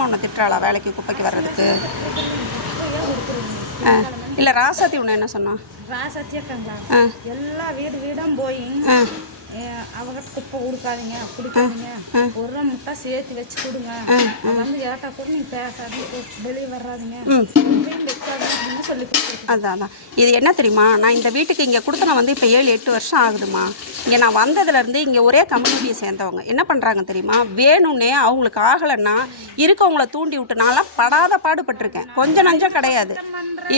உன்னை திட்டுறாளா வேலைக்கு குப்பைக்கு வர்றதுக்கு? இல்லை ராசாத்தி உன்னை என்ன சொன்னா? ராசாத்தியாக்காங்களா எல்லா வீடும் போய் அவங்க குப்பை கொடுக்காதீங்க குடிக்காதீங்க ஒரு முட்டை சேர்த்து வச்சு கொடுங்க வந்து கேட்டா கூட நீங்க பேசாதீங்க வெளியே வர்றாதீங்க சொல்லி அதான் இது என்ன தெரியுமா, நான் இந்த வீட்டுக்கு இங்கே கொடுத்தன வந்து இப்போ 7-8 வருஷம் ஆகுதுமா. இங்கே நான் வந்ததுலேருந்து இங்கே ஒரே கம்யூனிட்டியை சேர்ந்தவங்க என்ன பண்ணுறாங்க தெரியுமா, வேணும்னே அவங்களுக்கு ஆகலைன்னா இருக்கவங்கள தூண்டி விட்டு நான்லாம் படாத பாடுபட்டிருக்கேன், கொஞ்சம் நஞ்சம் கிடையாது.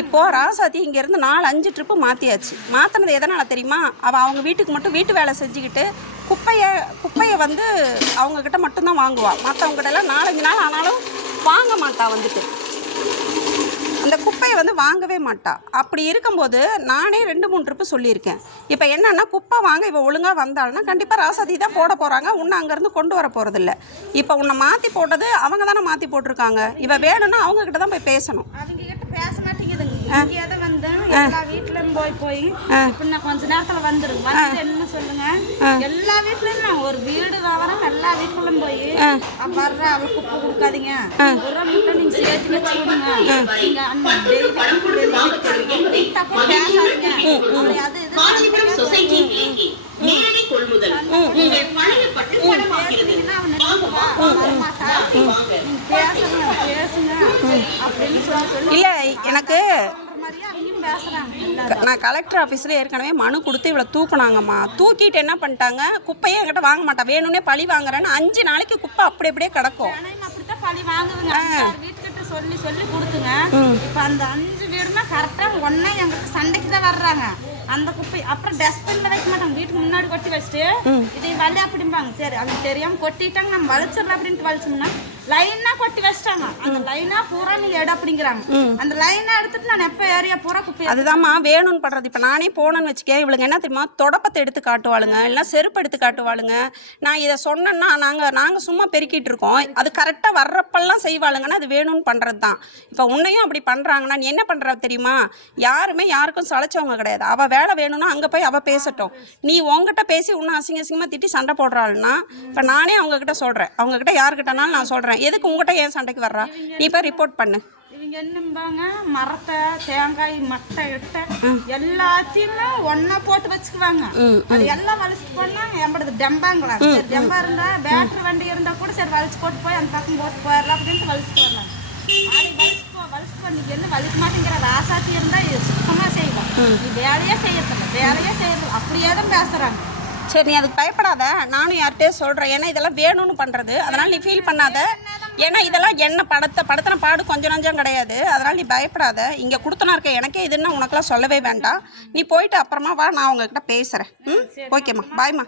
இப்போது ராசாத்தி இங்கேருந்து 4-5 ட்ரிப்பு மாற்றியாச்சு. மாற்றினது எதனால் தெரியுமா, அவங்க வீட்டுக்கு மட்டும் வீட்டு வேலை செஞ்சுக்கிட்டு குப்பையை வந்து அவங்கக்கிட்ட மட்டும்தான் வாங்குவாள். மற்றவங்ககிட்டலாம் 4-5 நாள் ஆனாலும் வாங்க மாட்டா, வந்துட்டு அந்த குப்பையை வந்து வாங்கவே மாட்டா. அப்படி இருக்கும்போது நானே 2-3 ட்ரிப்பு சொல்லியிருக்கேன். இப்போ என்னென்னா குப்பை வாங்க இவள் ஒழுங்காக வந்தாள்னா கண்டிப்பாக ராசாத்தி தான் போட போகிறாங்க, உன்னை அங்கேருந்து கொண்டு வர போகிறதில்ல. இப்போ உன்னை மாற்றி போட்டது அவங்க தானே மாற்றி போட்டிருக்காங்க. இவள் வேணும்னா அவங்கக்கிட்ட தான் போய் பேசணும். அவங்ககிட்ட பேச மாட்டேங்குதுங்க. இங்கேயாவது வந்து எல்லா வீட்லயும் போய் இப்ப நான் கொஞ்ச நேரத்துல வந்துருங்க வந்து என்ன சொல்லுங்க, எல்லா வீட்லயும் நான் ஒரு வீடு தவிர எல்லா வீட்டுக்குள்ளும் போய் வர்ற அவளுக்கு குப்பை கொடுக்காதீங்க, ஒரு முட்டை நீங்க சேர்த்து வச்சு கொடுங்க, நீங்க இல்லை எனக்கு நான் கலெக்டர் ஆஃபீஸில் ஏற்கனவே மனு கொடுத்து இவ்வளோ தூக்குனாங்கம்மா. தூக்கிட்டு என்ன பண்ணிட்டாங்க, குப்பையே என்கிட்ட வாங்க மாட்டா, வேணும்னே பழி வாங்குறேன்னு 5 நாளைக்கு குப்பை அப்படியே கிடக்கும். அப்படித்தான் பழி வாங்குதுங்க. வீட்டுக்கிட்ட சொல்லி சொல்லி கொடுத்துங்க. இப்போ அந்த 5 வீடுமே கரெக்டாக ஒன்றா எங்கிட்ட சண்டைக்கு தான் வர்றாங்க. அந்த குப்பை அப்புறம் டஸ்ட்பின்ல வைக்க மாட்டாங்க, வீட்டுக்கு முன்னாடி கொட்டி வச்சுட்டு இதை வலி அப்படிம்பாங்க. சரி அவங்க தெரியாமல் கொட்டிட்டாங்க, நம்ம வலிச்சிடலாம் அப்படின்ட்டு வலிச்சோம்னா லைனா கொட்டி வச்சிட்டாங்க. அந்த லைனா பூரா நீங்க எடு அப்படிங்கிறாங்க. அந்த லைனா எடுத்துட்டு நான் எப்ப ஏரியா பூரா குப்பை அதுதான்மா வேணும்னு பண்றது. இப்போ நானே போனேன்னு வச்சுக்கேன், இவளுங்க என்ன தெரியுமா, தொடப்பத்தை எடுத்து காட்டுவாளுங்க, இல்லைன்னா செருப்பு எடுத்து காட்டுவாளுங்க. நான் இதை சொன்னேன்னா நாங்கள் சும்மா பெருக்கிட்டு இருக்கோம், அது கரெக்டாக வர்றப்பெல்லாம் செய்வாளுங்கன்னா அது வேணும்னு பண்ணுறது தான். இப்போ உன்னையும் அப்படி பண்ணுறாங்கன்னா நீ என்ன பண்ணுற தெரியுமா, யாருமே யாருக்கும் சளைச்சவங்க கிடையாது. அவள் வேலை வேணும்னா அங்கே போய் அவள் பேசட்டும். நீ உங்ககிட்ட பேசி இன்னும் அசிங்கமாக திட்டி சண்டை போடுறாள்னா இப்போ நானே அவங்கக்கிட்ட சொல்கிறேன், அவங்கக்கிட்ட யாருக்கிட்டனாலும் நான் சொல்கிறேன், எதுக்கு உங்ககிட்ட ஏன் சண்டைக்கு வர்றா, நீ போய் ரிப்போர்ட் பண்ணு. இவங்க என்னம்பாங்க, மரத்தை தேங்காய் மட்டை இட்ட எல்லாத்தையுமே ஒன்னா போட்டு வச்சுக்குவாங்க. அது எல்லாம் வலிச்சு போனா எம்படுது டெம்பாங்களா, டெம்பா இருந்தா பேட்டரி வண்டி இருந்தா கூட சரி வலிச்சு போட்டு போய் அந்த பக்கம் போட்டு போயிடலாம் அப்படின்ட்டு வலிச்சுட்டு வரலாம். வலிச்சுட்டு வந்து என்ன வலிக்க மாட்டேங்கிற ராசாத்தி இருந்தா சுத்தமா செய்வோம், நீ வேலையே செய்யறது அப்படியே தான் பேசுறாங்க. சரி நீ அதுக்கு பயப்படாத, நானும் யார்கிட்டயே சொல்கிறேன். ஏன்னா இதெல்லாம் வேணும்னு பண்ணுறது, அதனால் நீ ஃபீல் பண்ணாத. ஏன்னா இதெல்லாம் என்ன படத்தின பாடு கொஞ்சம் நஞ்சம் கிடையாது, அதனால் நீ பயப்படாத. இங்கே கொடுத்தனா இருக்க எனக்கே இதுன்னு உனக்கெல்லாம் சொல்லவே வேண்டாம். நீ போயிட்டு அப்புறமா வா, நான் உங்ககிட்ட பேசுகிறேன். ஓகேம்மா, பாய்மா.